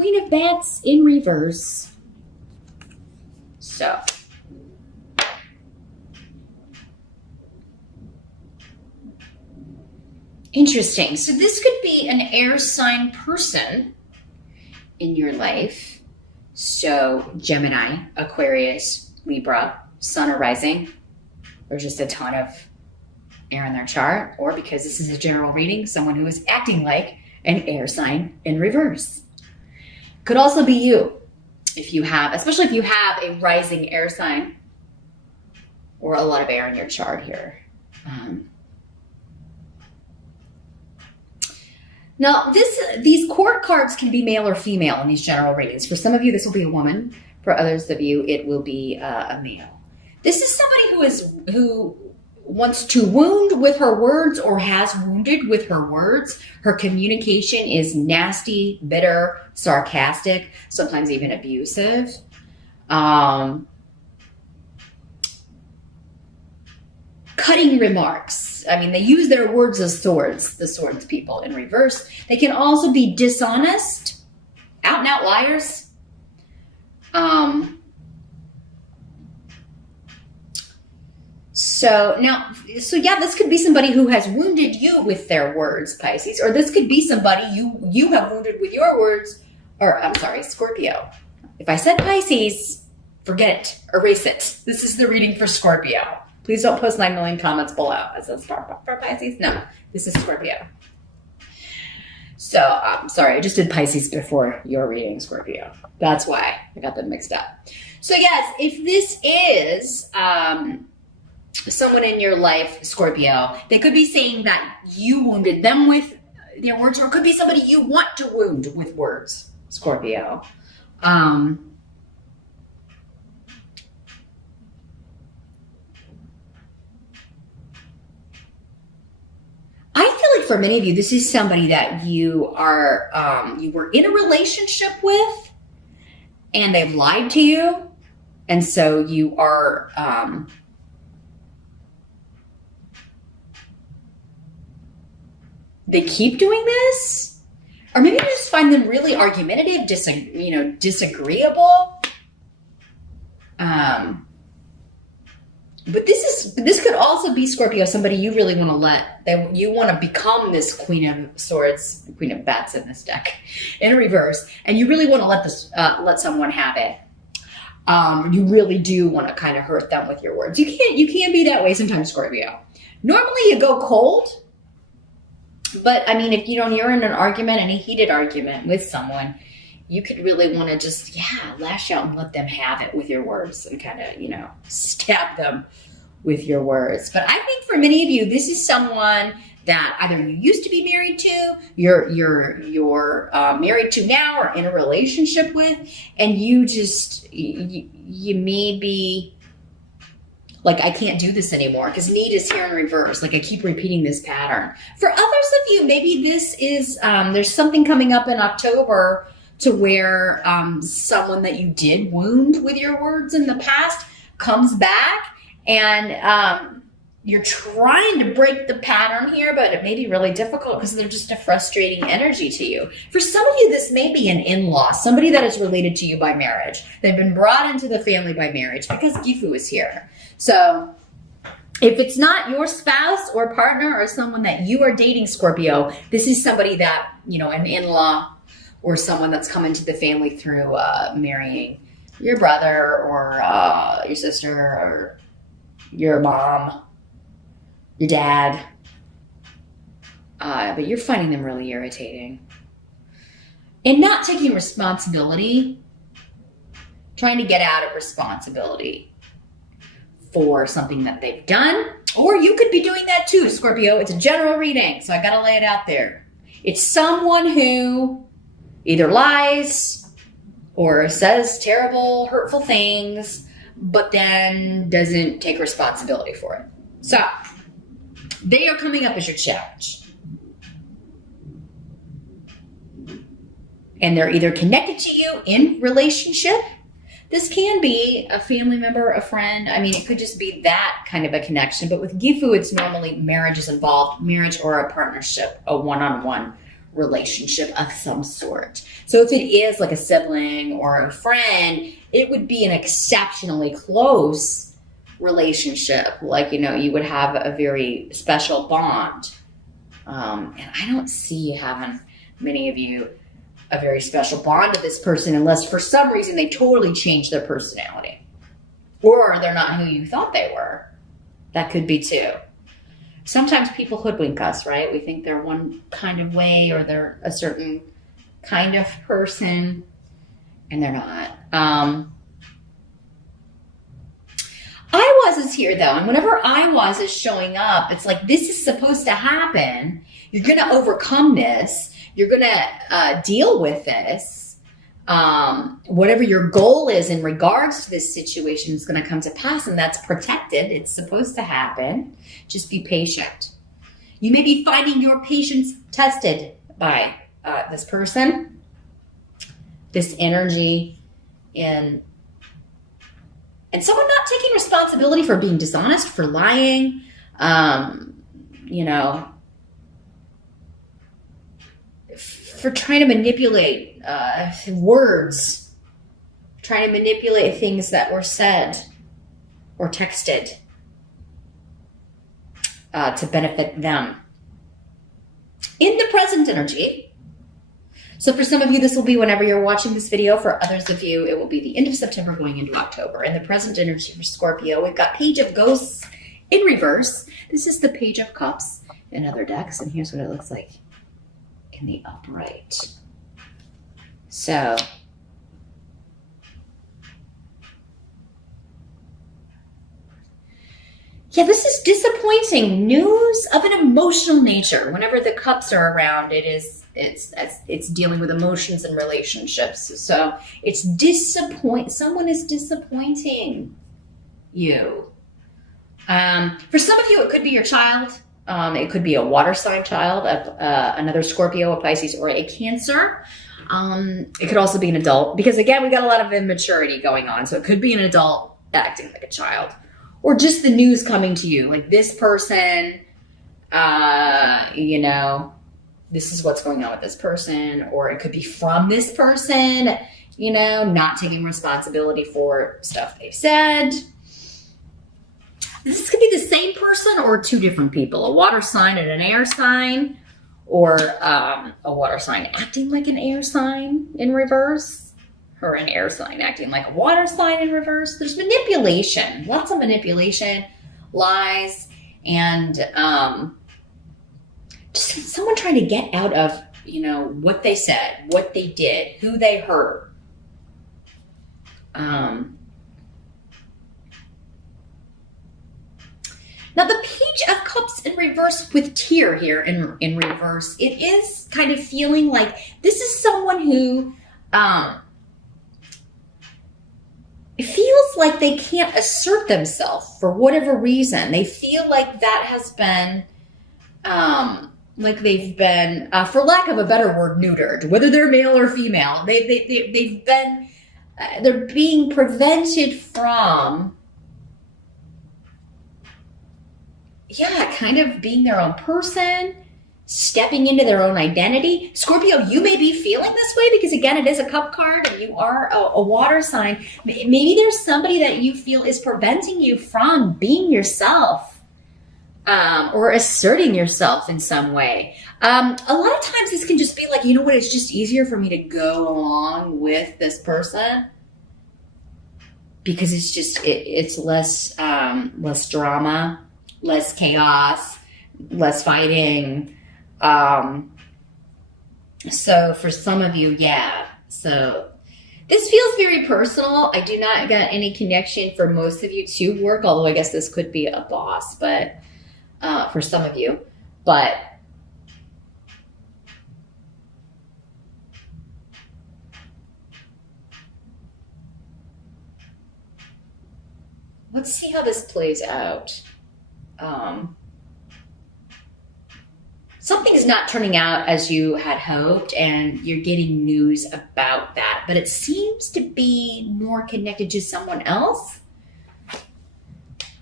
Queen of Bats in reverse. So. Interesting. So this could be an air sign person in your life. So Gemini, Aquarius, Libra, Sun or rising. There's just a ton of air in their chart. Or because this is a general reading, someone who is acting like an air sign in reverse. Could also be you. If you have, especially if you have a rising air sign or a lot of air in your chart here. Now, these court cards can be male or female in these general readings. For some of you, this will be a woman. For others of you, it will be a male. This is somebody who wants to wound with her words or has wounded with her words. Her communication is nasty, bitter, sarcastic, sometimes even abusive. Cutting remarks. I mean, they use their words as swords, the swords people in reverse. They can also be dishonest, out and out liars. So yeah, this could be somebody who has wounded you with their words, Pisces, or this could be somebody you have wounded with your words, or I'm sorry, Scorpio. If I said Pisces, forget it, erase it. This is the reading for Scorpio. Please don't post 9 million comments below. Is this for Pisces? No, this is Scorpio. So, sorry, I just did Pisces before your reading, Scorpio. That's why I got them mixed up. So yes, if this is someone in your life, Scorpio, they could be saying that you wounded them with their words, or it could be somebody you want to wound with words, Scorpio. I feel like for many of you, this is somebody that you are, you were in a relationship with and they've lied to you. And so you are, they keep doing this, or maybe you just find them really argumentative, disagreeable. But this could also be, Scorpio, somebody you really want to you want to become this Queen of Swords, Queen of Bats in this deck, in reverse, and you really want to let someone have it. You really do want to kind of hurt them with your words. You can be that way sometimes, Scorpio. Normally you go cold, but I mean, if you're in an argument, any heated argument with someone, you could really want to just, lash out and let them have it with your words and kind of, stab them with your words. But I think for many of you, this is someone that either you used to be married to, you're married to now, or in a relationship with, and you may be like, I can't do this anymore because need is here in reverse. Like I keep repeating this pattern. For others of you, maybe this is, there's something coming up in October to where someone that you did wound with your words in the past comes back, and you're trying to break the pattern here, but it may be really difficult because they're just a frustrating energy to you. For some of you, this may be an in-law, somebody that is related to you by marriage. They've been brought into the family by marriage because Gifu is here. So if it's not your spouse or partner or someone that you are dating, Scorpio, this is somebody that, an in-law, or someone that's come into the family through marrying your brother or your sister or your mom, your dad. But you're finding them really irritating. And not taking responsibility, trying to get out of responsibility for something that they've done. Or you could be doing that too, Scorpio. It's a general reading, so I got to lay it out there. It's someone who either lies or says terrible, hurtful things, but then doesn't take responsibility for it. So they are coming up as your challenge. And they're either connected to you in relationship. This can be a family member, a friend. I mean, it could just be that kind of a connection. But with Gifu, it's normally marriage is involved, marriage or a partnership, a one-on-one relationship of some sort. So if it is like a sibling or a friend, it would be an exceptionally close relationship. Like, you would have a very special bond. And I don't see you having, many of you, a very special bond to this person unless for some reason they totally changed their personality. Or they're not who you thought they were. That could be too. Sometimes people hoodwink us, right? We think they're one kind of way or they're a certain kind of person, and they're not. I was is here though, and whenever I was is showing up, it's like this is supposed to happen. You're going to overcome this. You're going to deal with this. Whatever your goal is in regards to this situation is going to come to pass, and that's protected. It's supposed to happen. Just be patient. You may be finding your patience tested by this person, this energy, and someone not taking responsibility for being dishonest, for lying, for trying to manipulate words, trying to manipulate things that were said or texted to benefit them. In the present energy, so for some of you, this will be whenever you're watching this video. For others of you, it will be the end of September going into October. In the present energy for Scorpio, we've got Page of Ghosts in reverse. This is the Page of Cups in other decks, and here's what it looks like in the upright. So yeah, this is disappointing news of an emotional nature. Whenever the cups are around, it's dealing with emotions and relationships. So it's someone is disappointing you. For some of you, it could be your child. It could be a water sign child, another Scorpio, a Pisces, or a Cancer. It could also be an adult, because again, we got a lot of immaturity going on. So it could be an adult acting like a child, or just the news coming to you, like this person, this is what's going on with this person, or it could be from this person, not taking responsibility for stuff they've said. This could be the same person or two different people, a water sign and an air sign, or a water sign acting like an air sign in reverse, or an air sign acting like a water sign in reverse. There's manipulation, lots of manipulation, lies, and just someone trying to get out of, what they said, what they did, who they hurt. Now the Page of Cups in reverse with tear here in reverse, it is kind of feeling like this is someone who it feels like they can't assert themselves for whatever reason. They feel like that has been, like they've been, for lack of a better word, neutered. Whether they're male or female, they've been, they're being prevented from, kind of being their own person, stepping into their own identity. Scorpio, you may be feeling this way because, again, it is a cup card and you are a water sign. Maybe there's somebody that you feel is preventing you from being yourself, or asserting yourself in some way. A lot of times this can just be like, it's just easier for me to go along with this person because it's just, it's less drama, less chaos, less fighting. So for some of you, so this feels very personal. I do not get any connection for most of you to work, although I guess this could be a boss, but for some of you, but let's see how this plays out. Something is not turning out as you had hoped, and you're getting news about that, but it seems to be more connected to someone else.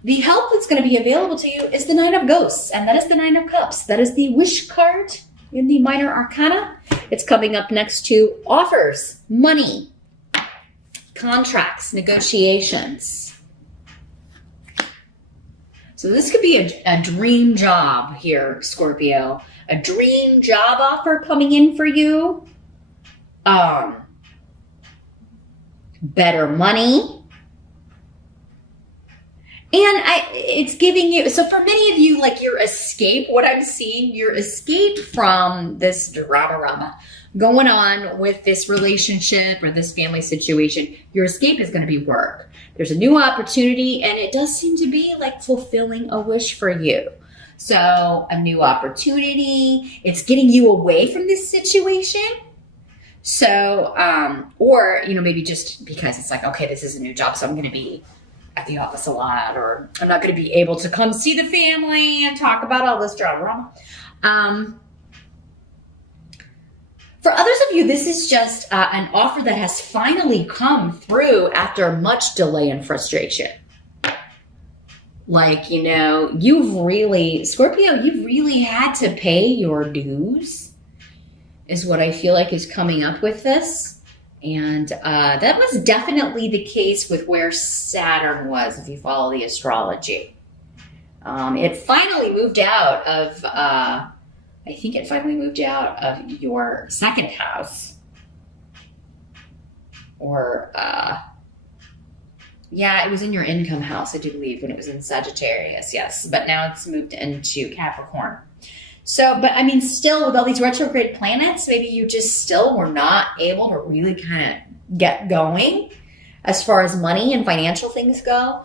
The help that's going to be available to you is the Nine of Ghosts, and that is the Nine of Cups. That is the wish card in the minor arcana. It's coming up next to offers, money, contracts, negotiations. So this could be a dream job here, Scorpio. A dream job offer coming in for you. Better money. And it's giving you, so for many of you, like your escape, what I'm seeing, your escape from this drama going on with this relationship or this family situation, your escape is going to be work. There's a new opportunity, and it does seem to be like fulfilling a wish for you. So a new opportunity, it's getting you away from this situation. So, or, maybe just because it's like, okay, this is a new job, so I'm going to be at the office a lot, or I'm not going to be able to come see the family and talk about all this drama. For others of you, this is just an offer that has finally come through after much delay and frustration. Like, Scorpio, you've really had to pay your dues, is what I feel like is coming up with this. And that was definitely the case with where Saturn was, if you follow the astrology. It finally moved out of, your second house. Or, it was in your income house, I do believe, when it was in Sagittarius, yes. But now it's moved into Capricorn. So, but still with all these retrograde planets, maybe you just still were not able to really kind of get going as far as money and financial things go.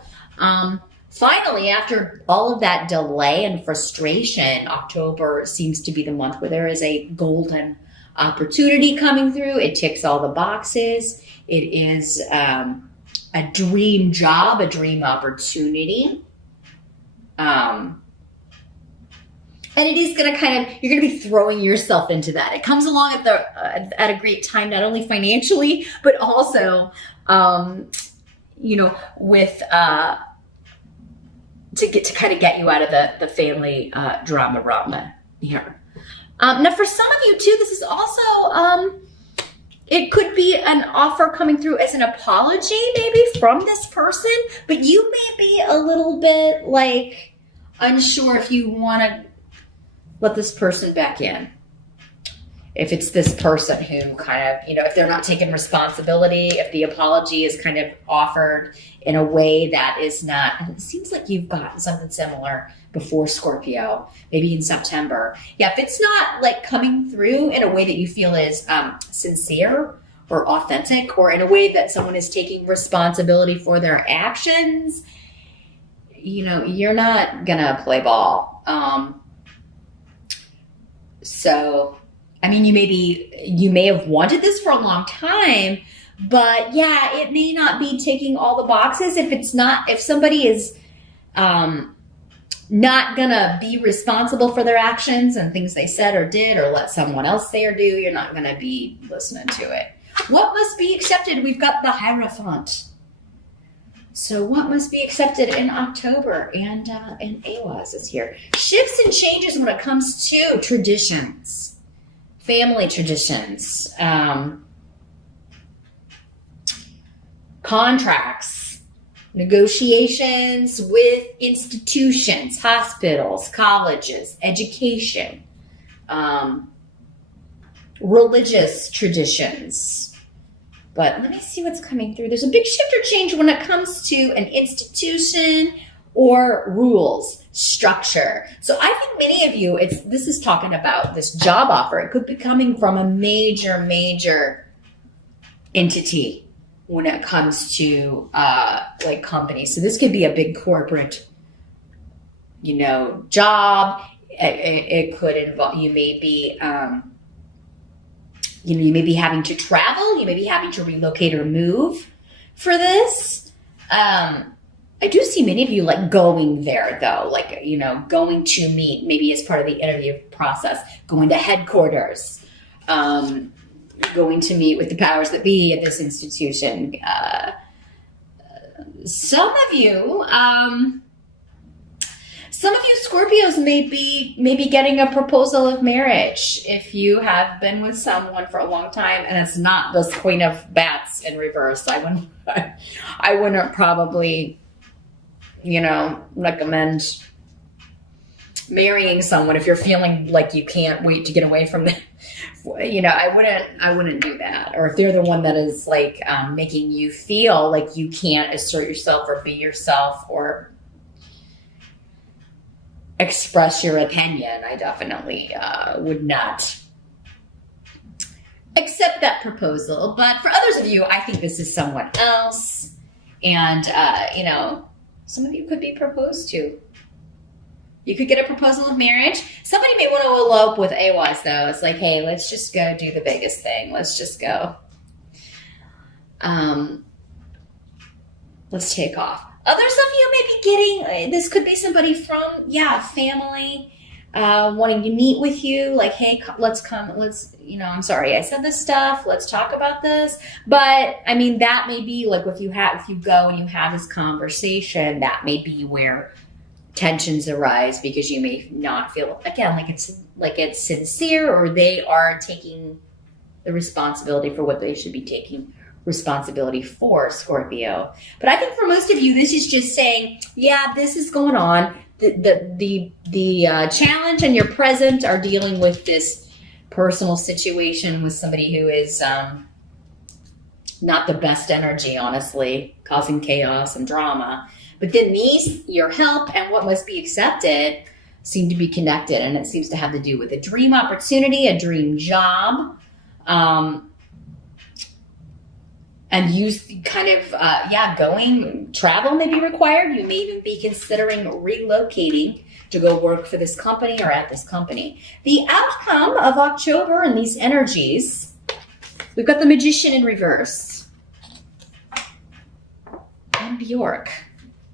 Finally, after all of that delay and frustration, October seems to be the month where there is a golden opportunity coming through. It ticks all the boxes. It is a dream job, a dream opportunity. And it is going to you're going to be throwing yourself into that. It comes along at a great time, not only financially, but also, with, to get you out of the family, drama here. Now for some of you too, this is also, it could be an offer coming through as an apology maybe from this person, but you may be a little bit like unsure if you want to let this person back in. If it's this person who if they're not taking responsibility, if the apology is kind of offered in a way that is not, and it seems like you've gotten something similar before, Scorpio, maybe in September. Yeah, if it's not like coming through in a way that you feel is sincere or authentic, or in a way that someone is taking responsibility for their actions, you're not gonna play ball. So, you may have wanted this for a long time, but yeah, it may not be ticking all the boxes. If somebody is not gonna be responsible for their actions and things they said or did, or let someone else say or do, you're not gonna be listening to it. What must be accepted? We've got the Hierophant. So what must be accepted in October? And Awas is here. Shifts and changes when it comes to traditions, family traditions, contracts, negotiations with institutions, hospitals, colleges, education, religious traditions. But let me see what's coming through. There's a big shift or change when it comes to an institution or rules, structure. So I think many of you, this is talking about this job offer. It could be coming from a major entity when it comes to like companies. So this could be a big corporate, job. It could involve, you may be having to travel. You may be having to relocate or move for this. I do see many of you like going there though, like, going to meet maybe as part of the interview process, going to headquarters, going to meet with the powers that be at this institution. Some of Some of you Scorpios may be getting a proposal of marriage if you have been with someone for a long time and it's not this Queen of Bats in reverse. I wouldn't probably, recommend marrying someone if you're feeling like you can't wait to get away from them. I wouldn't do that. Or if they're the one that is like making you feel like you can't assert yourself or be yourself or express your opinion, I definitely would not accept that proposal. But for others of you, I think this is someone else. And, some of you could be proposed to. You could get a proposal of marriage. Somebody may want to elope with AWAS, though. It's like, hey, let's just go do the biggest thing. Let's just go. Let's take off. Others of you may be getting, this could be somebody from, family, wanting to meet with you. Like, hey, I'm sorry I said this stuff. Let's talk about this. But, that may be like if you go and you have this conversation, that may be where tensions arise because you may not feel, again, like it's sincere or they are taking the responsibility for what they should be taking responsibility for, Scorpio. But I think for most of you, this is just saying, this is going on. The challenge and your present are dealing with this personal situation with somebody who is not the best energy, honestly, causing chaos and drama. But then your help and what must be accepted seem to be connected, and it seems to have to do with a dream opportunity, a dream job, and travel may be required. You may even be considering relocating to go work for this company or at this company. The outcome of October and these energies, we've got the Magician in reverse. And Bjork,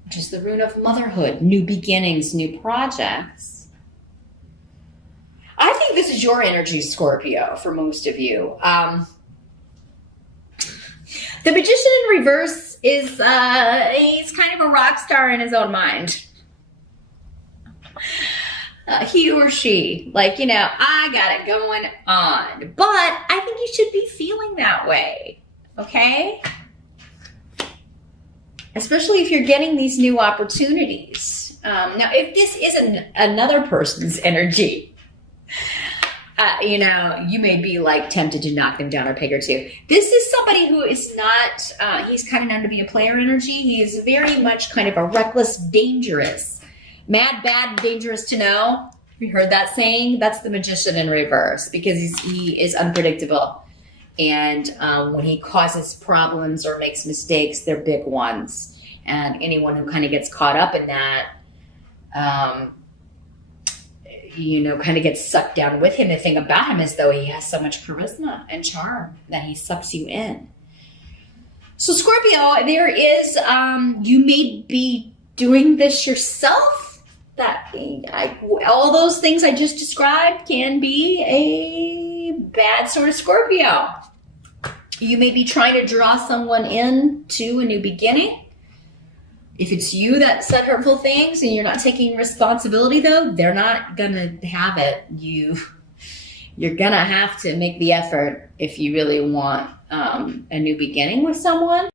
which is the rune of motherhood, new beginnings, new projects. I think this is your energy, Scorpio, for most of you. The Magician in reverse is, he's kind of a rock star in his own mind. He or she, I got it going on. But I think you should be feeling that way, okay? Especially if you're getting these new opportunities. Now, if this isn't another person's energy, you may be tempted to knock them down a peg or two. This is somebody who is not, he's kind of known to be a player energy. He is very much kind of a reckless, dangerous, mad, bad, dangerous to know. Have you heard that saying? That's the Magician in reverse because he is unpredictable. And when he causes problems or makes mistakes, they're big ones. And anyone who kind of gets caught up in that, kind of gets sucked down with him. The thing about him is, though, he has so much charisma and charm that he sucks you in. So, Scorpio, there is, you may be doing this yourself. All those things I just described can be a bad sort of Scorpio. You may be trying to draw someone in to a new beginning. If it's you that said hurtful things and you're not taking responsibility, though, they're not going to have it. You're going to have to make the effort if you really want a new beginning with someone.